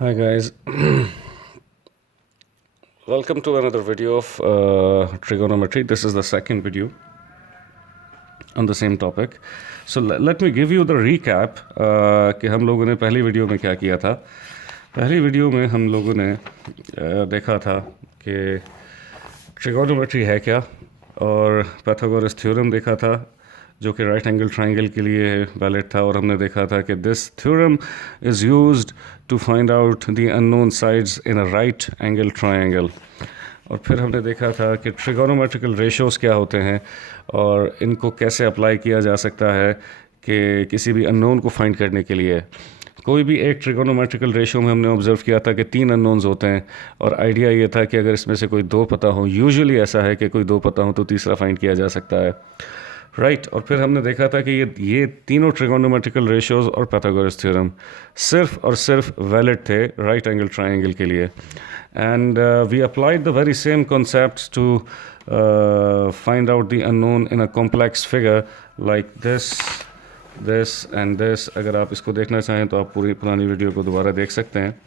Hi guys, welcome to another video of trigonometry. This is the second video on the same topic. So let me give you the recap कि हम लोगों ने पहली video में क्या किया था. पहली वीडियो में हम लोगों ने देखा था कि ट्रिगोनोमेट्री है क्या और पाइथागोरस थ्योरम देखा था जो कि राइट एंगल ट्राइंगल के लिए वैलिड था और हमने देखा था कि this theorem is used to find out the unknown sides in a right angle triangle. और फिर हमने देखा था कि ट्रिगोनोमेट्रिकल रेशियोज़ क्या होते हैं और इनको कैसे अप्लाई किया जा सकता है कि किसी भी अननोन को फाइंड करने के लिए. कोई भी एक ट्रिगोनोमेट्रिकल रेशियो में हमने ऑब्जर्व किया था कि 3 अननोन्स होते हैं और आइडिया ये था कि अगर इसमें से कोई 2 पता हो, यूजुअली ऐसा है कि कोई 2 पता हो तो तीसरा फाइंड किया जा सकता है, राइट. और फिर हमने देखा था कि ये तीनों ट्रिगोनोमेट्रिकल रेशियोज और पाइथागोरस थ्योरम सिर्फ और सिर्फ वैलिड थे राइट एंगल ट्राइंगल के लिए. And we applied the very same concepts to find out the unknown in a complex figure like this and this. अगर आप इसको देखना चाहें तो आप पूरी पुरानी वीडियो को दोबारा देख सकते हैं.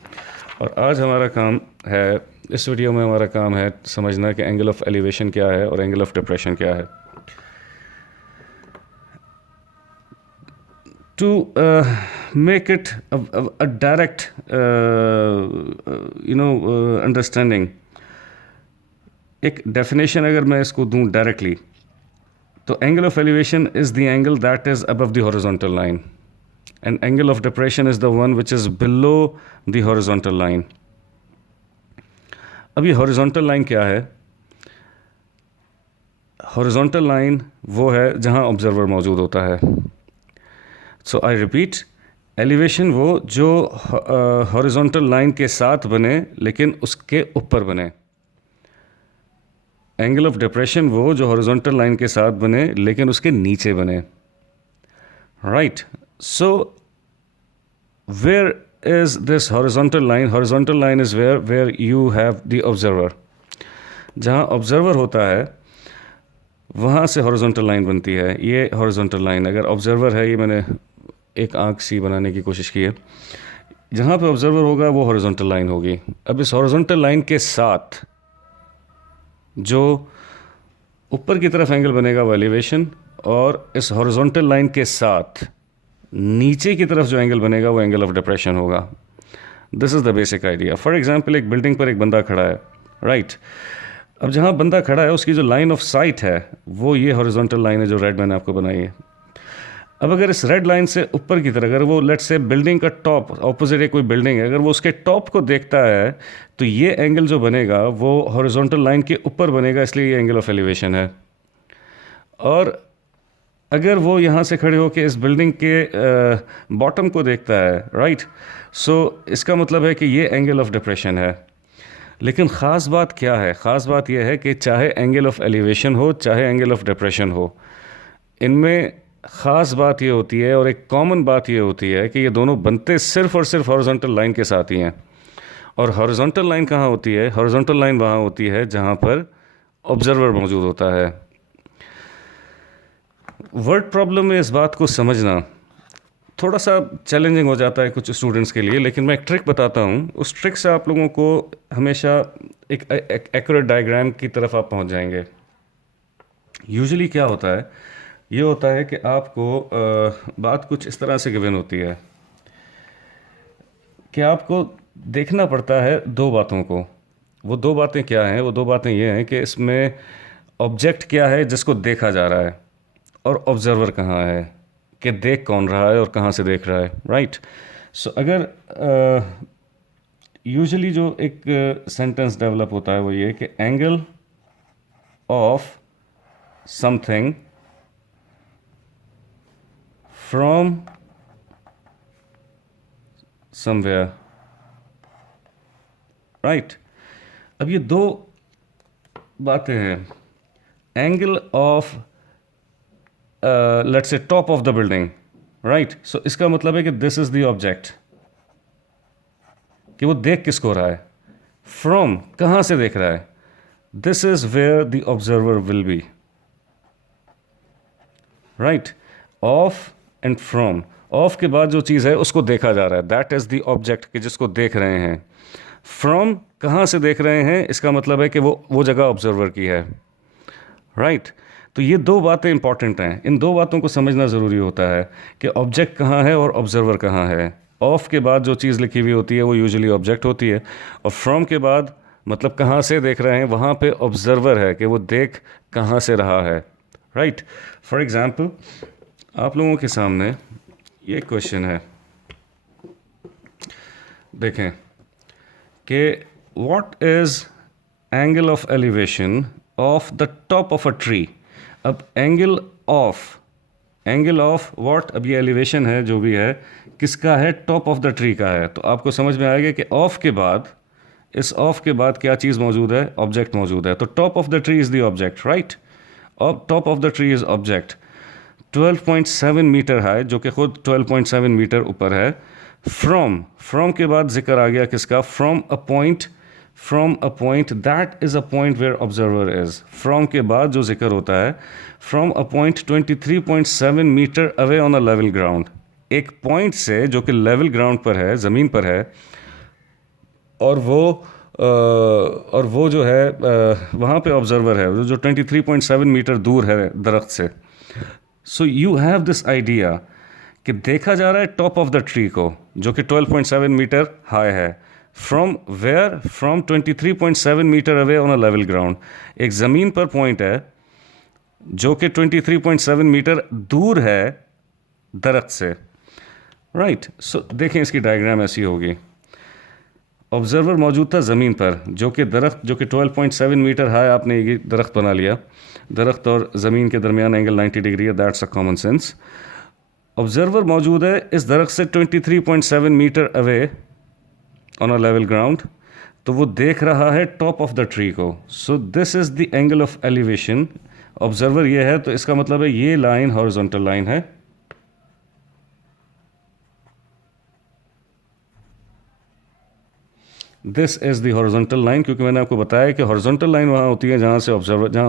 और आज हमारा काम है, इस वीडियो में हमारा काम है समझना कि एंगल ऑफ एलिवेशन क्या है और एंगल ऑफ डिप्रेशन क्या है. To make it a direct understanding, एक डेफिनेशन अगर मैं इसको दूं डायरेक्टली तो angle of elevation is the angle that is above the horizontal line and angle of depression is the one which is below the horizontal line. अब ये horizontal line क्या है? हॉरिजॉन्टल लाइन वो है जहां ऑब्जर्वर मौजूद होता है. सो आई रिपीट, एलिवेशन वो जो हॉरिजॉन्टल लाइन के साथ बने लेकिन उसके ऊपर बने. एंगल ऑफ डिप्रेशन वो जो हॉरिजॉन्टल लाइन के साथ बने लेकिन उसके नीचे बने, right. So where is this horizontal line? Horizontal line is where you have the observer. जहाँ ऑब्जर्वर होता है वहाँ से हॉरिजॉन्टल लाइन बनती है. ये हॉरिजॉन्टल लाइन, अगर ऑब्जर्वर है, ये मैंने एक आँख सी बनाने की कोशिश की है, जहाँ पे ऑब्जर्वर होगा वो हॉरिजॉन्टल लाइन होगी. अब इस हॉरिजॉन्टल लाइन के साथ जो ऊपर की तरफ एंगल बनेगा वो एलिवेशन, और इस हॉरिजॉन्टल लाइन के साथ नीचे की तरफ जो एंगल बनेगा वो एंगल ऑफ डिप्रेशन होगा. This is the basic idea. For example, एक बिल्डिंग पर एक बंदा खड़ा है, राइट. अब जहाँ बंदा खड़ा है उसकी जो लाइन ऑफ साइट है वो ये हॉरिजॉन्टल लाइन है जो रेड मैंने आपको बनाई है. अब अगर इस रेड लाइन से ऊपर की तरफ, अगर वो लेट्स से बिल्डिंग का टॉप, ऑपोजिट एक कोई बिल्डिंग है, अगर वो उसके टॉप को देखता है तो ये एंगल जो बनेगा वो हॉरिजॉन्टल लाइन के ऊपर बनेगा, इसलिए ये एंगल ऑफ एलिवेशन है. और अगर वो यहाँ से खड़े होकर इस बिल्डिंग के बॉटम को देखता है, राइट, सो इसका मतलब है कि ये एंगल ऑफ डिप्रेशन है. लेकिन ख़ास बात क्या है? ख़ास बात यह है कि चाहे एंगल ऑफ एलिवेशन हो चाहे एंगल ऑफ डिप्रेशन हो, इनमें ख़ास बात ये होती है और एक कॉमन बात ये होती है कि ये दोनों बनते सिर्फ़ और सिर्फ हॉरिजॉन्टल लाइन के साथ ही हैं. और हॉरिजॉन्टल लाइन कहाँ होती है? हॉरिजॉन्टल लाइन वहाँ होती है जहाँ पर ऑब्जर्वर मौजूद होता है. वर्ड प्रॉब्लम में इस बात को समझना थोड़ा सा चैलेंजिंग हो जाता है कुछ स्टूडेंट्स के लिए, लेकिन मैं एक ट्रिक बताता हूँ. उस ट्रिक से आप लोगों को हमेशा एक एक्यूरेट डायग्राम की तरफ आप पहुँच जाएंगे. यूजुअली क्या होता है, ये होता है कि आपको बात कुछ इस तरह से गिवन होती है कि आपको देखना पड़ता है 2 बातों को. वो 2 बातें क्या हैं? वो 2 बातें ये हैं कि इसमें ऑब्जेक्ट क्या है जिसको देखा जा रहा है, और ऑब्जर्वर कहाँ है कि देख कौन रहा है और कहाँ से देख रहा है, राइट. सो अगर यूजुअली जो एक सेंटेंस डेवलप होता है वो ये कि angle of something from somewhere, right. अब ये 2 बातें हैं. Angle of let's say top of the building, right. So इसका मतलब है कि दिस इज द ऑब्जेक्ट, कि वो देख किसको रहा है. फ्रॉम, कहाँ से देख रहा है. This is where the observer will be, right. Of and from, of के बाद जो चीज़ है उसको देखा जा रहा है, दैट इज़ द ऑब्जेक्ट कि जिसको देख रहे हैं। फ्रॉम कहाँ से देख रहे हैं, इसका मतलब है कि वो जगह ऑब्जर्वर की है, राइट। तो ये दो बातें इंपॉर्टेंट हैं, इन दो बातों को समझना ज़रूरी होता है कि ऑब्जेक्ट कहाँ है और ऑब्जर्वर कहाँ है। ऑफ के बाद जो चीज़ लिखी हुई होती है वो यूजुअली ऑब्जेक्ट होती है, और फ्रॉम के बाद मतलब कहाँ से देख रहे हैं, वहाँ पे ऑब्जर्वर है कि वो देख कहाँ से रहा है, राइट। फॉर एग्ज़ाम्पल आप लोगों के सामने ये क्वेश्चन है, देखें कि what is angle of elevation of the top of a tree. अब एंगल ऑफ व्हाट, अब ये एलिवेशन है जो भी है किसका है, टॉप ऑफ द ट्री का है। तो आपको समझ में आएगा कि ऑफ के बाद, इस ऑफ के बाद क्या चीज़ मौजूद है, ऑब्जेक्ट मौजूद है। तो top of the tree is the object, right. Top of the tree is object, 12.7 metre high, जो कि खुद 12.7 मीटर ऊपर है। फ्रॉम के बाद जिक्र आ गया किसका, from a point that is a point where observer is. From के बाद जो जिक्र होता है, from a point 23.7 metre away on a level ground, एक पॉइंट से जो कि लेवल ग्राउंड पर है, ज़मीन पर है, और वो जो है वहाँ पे ऑब्जर्वर है जो 23.7 मीटर दूर है दरख्त से। So you have this idea कि देखा जा रहा है टॉप ऑफ द ट्री को, जो कि 12.7 मीटर हाई है। From 23.7 metre away on a level ground, एक ज़मीन पर पॉइंट है जो कि 23.7 मीटर दूर है दरख्त से, राइट। सो देखें इसकी डायग्राम ऐसी होगी, ऑब्जर्वर मौजूद था ज़मीन पर, जो कि दरख्त, जो कि 12.7 मीटर हाई, आपने ये दरख्त बना लिया, दरख्त और ज़मीन के दरमियान एंगल 90 डिग्री है, that's a common sense. Observer मौजूद है इस दरख्त से 23.7 metre away on a level ground, तो वो देख रहा है टॉप ऑफ द ट्री को। सो this is the angle of elevation. Observer ये है, तो इसका मतलब है ये लाइन हॉरिजॉन्टल लाइन है, this is the horizontal line, क्योंकि मैंने आपको बताया कि हॉरिजॉन्टल लाइन वहाँ होती है जहाँ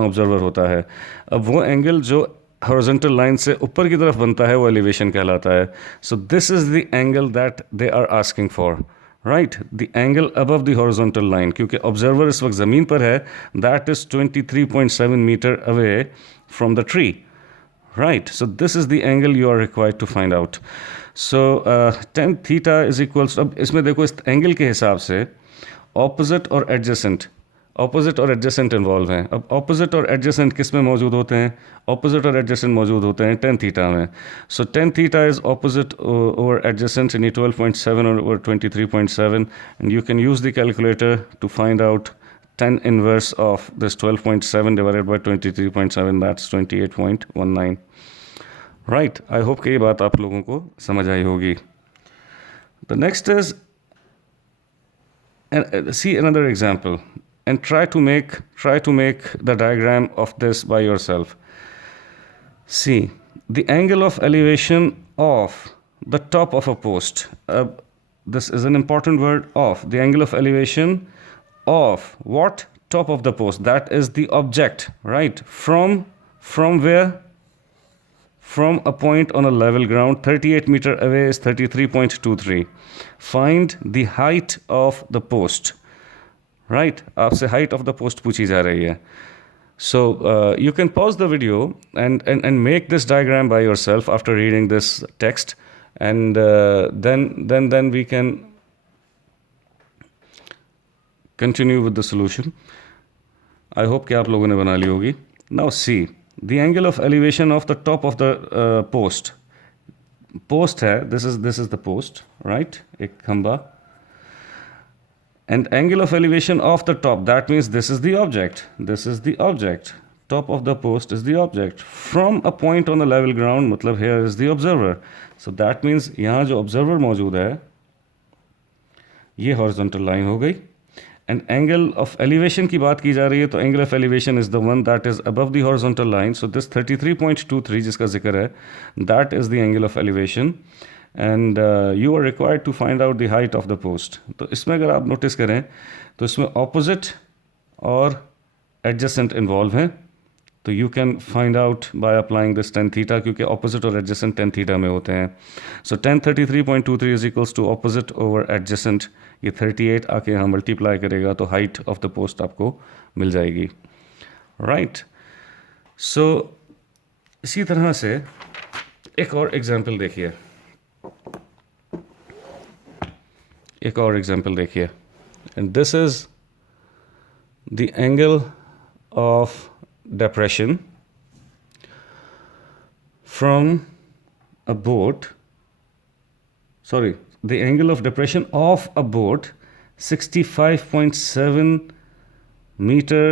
ऑब्जर्वर होता है। अब वो एंगल जो हॉरिजॉन्टल लाइन से ऊपर की तरफ बनता है वो एलिवेशन कहलाता है। So this is the angle that they are asking for, right, the angle above the horizontal line, क्योंकि ऑब्जर्वर इस वक्त ज़मीन पर है, that is 23.7 metre away from the tree, right, so this is the angle you are required to find out. So tan theta is equals, अब इसमें देखो इस एंगल के हिसाब से ऑपोजिट और एडजेसेंट इन्वॉल्व हैं। अब ऑपोजिट और एडजेसेंट किस में मौजूद होते हैं, ऑपोजिट और एडजेसेंट मौजूद होते हैं tan थीटा में। So tan theta is opposite over adjacent, यानी 12.7 over 23.7, and you can use the calculator to find out tan inverse of this 12.7 divided by 23.7, that's 28.19, right। I hope कि ये बात आप लोगों को समझ आई होगी। The next is, see another example and try to make the diagram of this by yourself. See the angle of elevation of the top of a post. This is an important word, of the angle of elevation of what, top of the post, that is the object, right, from where, from a point on a level ground 38 meter away is 33.23. Find the height of the post, right, आपसे height of the post पूछी जा रही है। So you can pause the video and make this diagram by yourself after reading this text, and then we can continue with the solution. I hope कि आप लोगों ने बना ली होगी। Now see the angle of elevation of the top of the post. Post है, this is the post, right, एक खंबा, and angle of elevation of the top, that means this is the object, top of the post is the object, from a point on the level ground, मतलब here is the observer, so that means यहाँ जो observer मौजूद है ये horizontal line हो गई, and angle of elevation की बात की जा रही है, तो angle of elevation is the one that is above the horizontal line, so this 33.23 जिसका जिक्र है, that is the angle of elevation, and you are required to find out the height of the post. तो इसमें अगर आप notice करें तो इसमें opposite और adjacent involve हैं, तो you can find out by applying this tan theta, क्योंकि ऑपोजिट और एडजेसेंट टेन थीटा में होते हैं. So 1033.23 is equals to opposite over adjacent. ये 38 आके यहाँ मल्टीप्लाई करेगा तो हाइट ऑफ द पोस्ट आपको मिल जाएगी. राइट. सो इसी तरह से एक और एग्जाम्पल देखिए, and this is the angle of depression from a boat, the angle of depression of a boat 65.7 meter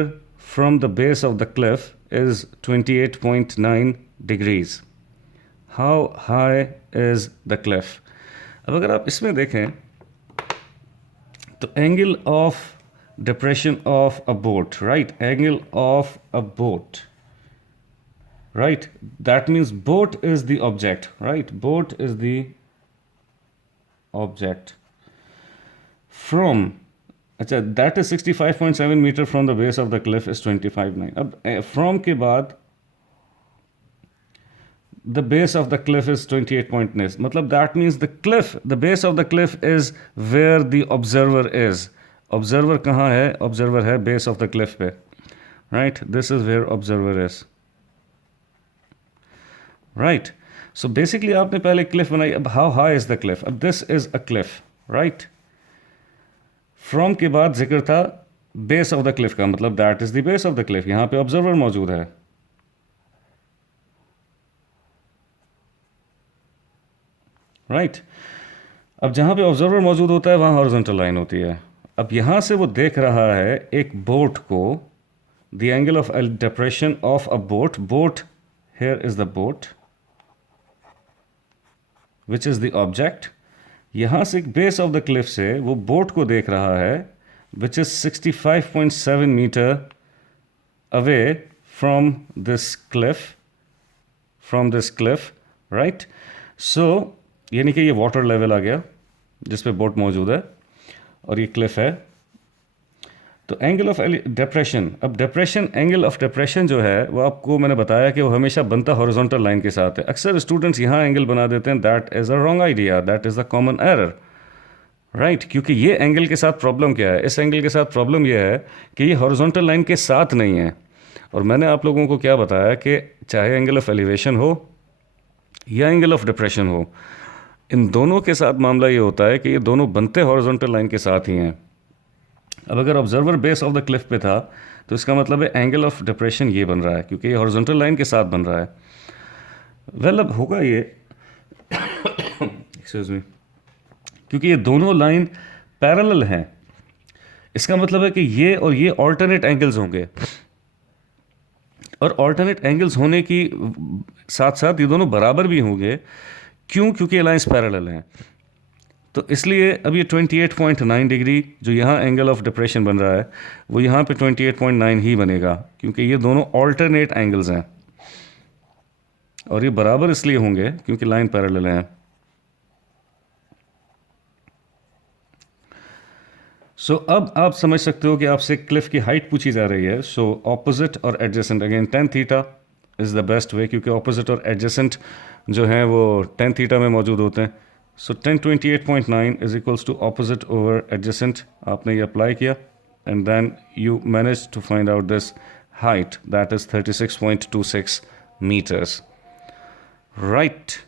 from the base of the cliff is 28.9 degrees. How high is the cliff? अब अगर आप इसमें देखें तो angle of depression of a boat, right? Angle of a boat, right? That means boat is the object, right? Boat is the object. From, अच्छा, that is 65.7 meter from the base of the cliff is 25.9. अब from के बाद the base of the cliff is 28.9. मतलब that means the base of the cliff is where the observer is. Observer कहाँ है? Observer है base of the cliff पे, right? This is where observer is, right? So basically आपने पहले cliff बनाई. अब how high is the cliff? अब this is a cliff, right? From के बाद जिक्र था बेस ऑफ द क्लिफ का, मतलब that is the base of the Cliff. यहां पे ऑब्जर्वर मौजूद है, राइट? अब जहां पे ऑब्जर्वर मौजूद होता है वहां हॉरिजॉन्टल लाइन होती है. अब यहां से वो देख रहा है एक बोट को, the angle of depression of a boat, here is the boat which is the object. यहां से बेस ऑफ द क्लिफ से वो बोट को देख रहा है which is 65.7 metre away from this cliff, right? So यानी कि ये वाटर लेवल आ गया जिस पे बोट मौजूद है और ये क्लिफ है. तो एंगल ऑफ डिप्रेशन, अब एंगल ऑफ डिप्रेशन जो है वो आपको मैंने बताया कि वो हमेशा बनता हॉरिजॉन्टल लाइन के साथ है. अक्सर स्टूडेंट्स यहाँ एंगल बना देते हैं. That is a wrong idea, that is a common error, right? क्योंकि ये एंगल के साथ प्रॉब्लम क्या है? इस एंगल के साथ प्रॉब्लम ये है कि ये हॉरिजॉन्टल लाइन के साथ नहीं है. और मैंने आप लोगों को क्या बताया कि चाहे एंगल ऑफ एलिवेशन हो या एंगल ऑफ डिप्रेशन हो, इन दोनों के साथ मामला ये होता है कि ये दोनों बनते हॉरिजॉन्टल लाइन के साथ ही हैं. अब अगर observer base of the cliff पे था तो इसका मतलब है एंगल ऑफ डिप्रेशन ये बन रहा है क्योंकि ये हॉरिजॉन्टल लाइन के साथ बन रहा है. वेल, अब होगा ये एक्सक्यूज मी, क्योंकि ये दोनों लाइन पैरेलल हैं. इसका मतलब है कि ये और ये ऑल्टरनेट एंगल्स होंगे, और ऑल्टरनेट एंगल्स होने की साथ साथ ये दोनों बराबर भी होंगे. क्यों? क्योंकि ये लाइन्स पैरेलल हैं. तो इसलिए अब ये 28.9 डिग्री जो यहाँ एंगल ऑफ डिप्रेशन बन रहा है वो यहाँ पे 28.9 ही बनेगा, क्योंकि ये दोनों ऑल्टरनेट एंगल्स हैं और ये बराबर इसलिए होंगे क्योंकि लाइन पैरेलल हैं. सो अब आप समझ सकते हो कि आपसे क्लिफ की हाइट पूछी जा रही है. सो ऑपोजिट और adjacent, again tan theta is the best way, क्योंकि ऑपोजिट और एडजेसेंट जो हैं वो टेन थीटा में मौजूद होते हैं. So 1028.9 is equals to opposite over adjacent. आपने ये अप्लाई किया and then you manage to find out this height, that is 36.26 meters. Right.